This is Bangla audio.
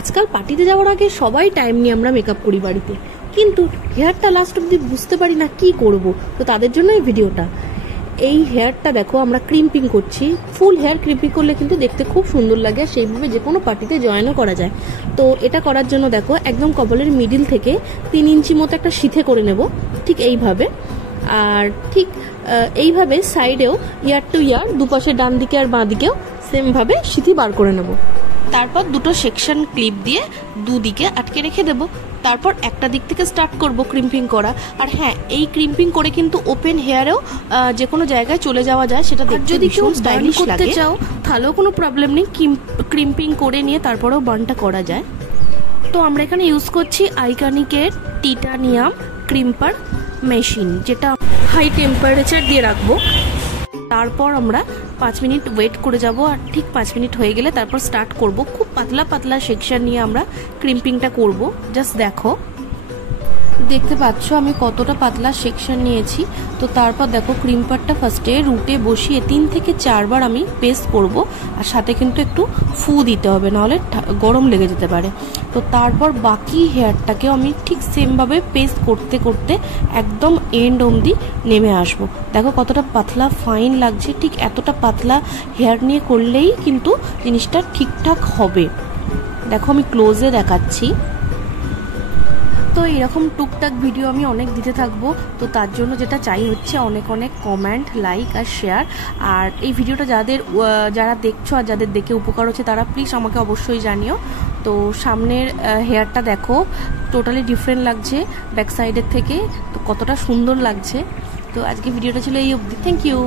আজকাল পার্টিতে যাওয়ার আগে সবাই টাইম নিয়ে আমরা মেকআপ করি বাড়িতে, কিন্তু হেয়ারটা লাস্ট অব্দি বুঝতে পারি না কি করব। তো তাদের জন্য এই ভিডিওটা। এই হেয়ারটা দেখো আমরা ক্রিম্পিং করছি। ফুল হেয়ার ক্রিম্পিং করলে কিন্তু দেখতে খুব সুন্দর লাগে, আর সেইভাবে যে কোনো পার্টিতে জয়েনও করা যায়। তো এটা করার জন্য দেখো একদম কপালের মিডিল থেকে 3 ইঞ্চি মতো একটা সিথে করে নেব, ঠিক এইভাবে। আর ঠিক এইভাবে সাইডেও ইয়ার টু ইয়ার দুপাশে ডান দিকে আর বাঁ দিকেও সেমভাবে সিথি বার করে নেব। তারপর দুটো সেকশন ক্লিপ দিয়ে দুদিকে আটকে রেখে দেব। তারপর একটা দিক থেকে স্টার্ট করব ক্রিম্পিং করা। আর হ্যাঁ, এই ক্রিম্পিং করে কিন্তু ওপেন হেয়ারেও যে কোনো জায়গায় চলে যাওয়া যায়, সেটা দেখতে যদি কেউ স্টাইলিশ করতে চাও তাহলেও কোনো প্রবলেম নেই, ক্রিম্পিং করে নিয়ে তারপরেও বানটা করা যায়। তো আমরা এখানে ইউজ করছি আইকনিকের টিটানিয়াম ক্রিম্পার মেশিন, যেটা হাই টেম্পারেচার দিয়ে রাখবো। তারপর আমরা 5 মিনিট ওয়েট করে যাব, আর ঠিক 5 মিনিট হয়ে গেলে তারপর স্টার্ট করব। খুব পাতলা পাতলা সেকশন নিয়ে আমরা ক্রিম্পিংটা করব। জাস্ট দেখো, দেখতে পাচ্ছ আমি কতটা পাতলা সেকশন নিয়েছি। তো তারপর দেখো ক্রিম্পারটা ফার্স্টে রুটে বসিয়ে 3 থেকে 4 বার আমি পেস্ট করব, আর সাথে কিন্তু একটু ফু দিতে হবে, নাহলে গরম লেগে যেতে পারে। তো তারপর বাকি হেয়ারটাকেও আমি ঠিক সেমভাবে পেস্ট করতে করতে একদম এন্ড অবধি নেমে আসব। দেখো কতটা পাতলা ফাইন লাগছে। ঠিক এতটা পাতলা হেয়ার নিয়ে করলেই কিন্তু জিনিসটা ঠিকঠাক হবে। দেখো আমি ক্লোজে দেখাচ্ছি। তো এরকম টুকটাক ভিডিও আমি অনেক দিতে থাকবো। তো তার জন্য যেটা চাই হচ্ছে অনেক অনেক কমেন্ট, লাইক আর শেয়ার। আর এই ভিডিওটা যারা দেখছো আর যাদের দেখে উপকার হচ্ছে তারা প্লিজ আমাকে অবশ্যই জানিও। তো সামনের হেয়ারটা দেখো টোটালি ডিফারেন্ট লাগছে ব্যাক সাইডের থেকে, তো কতটা সুন্দর লাগছে। তো আজকে ভিডিওটা ছিল এই অবধি। Thank you.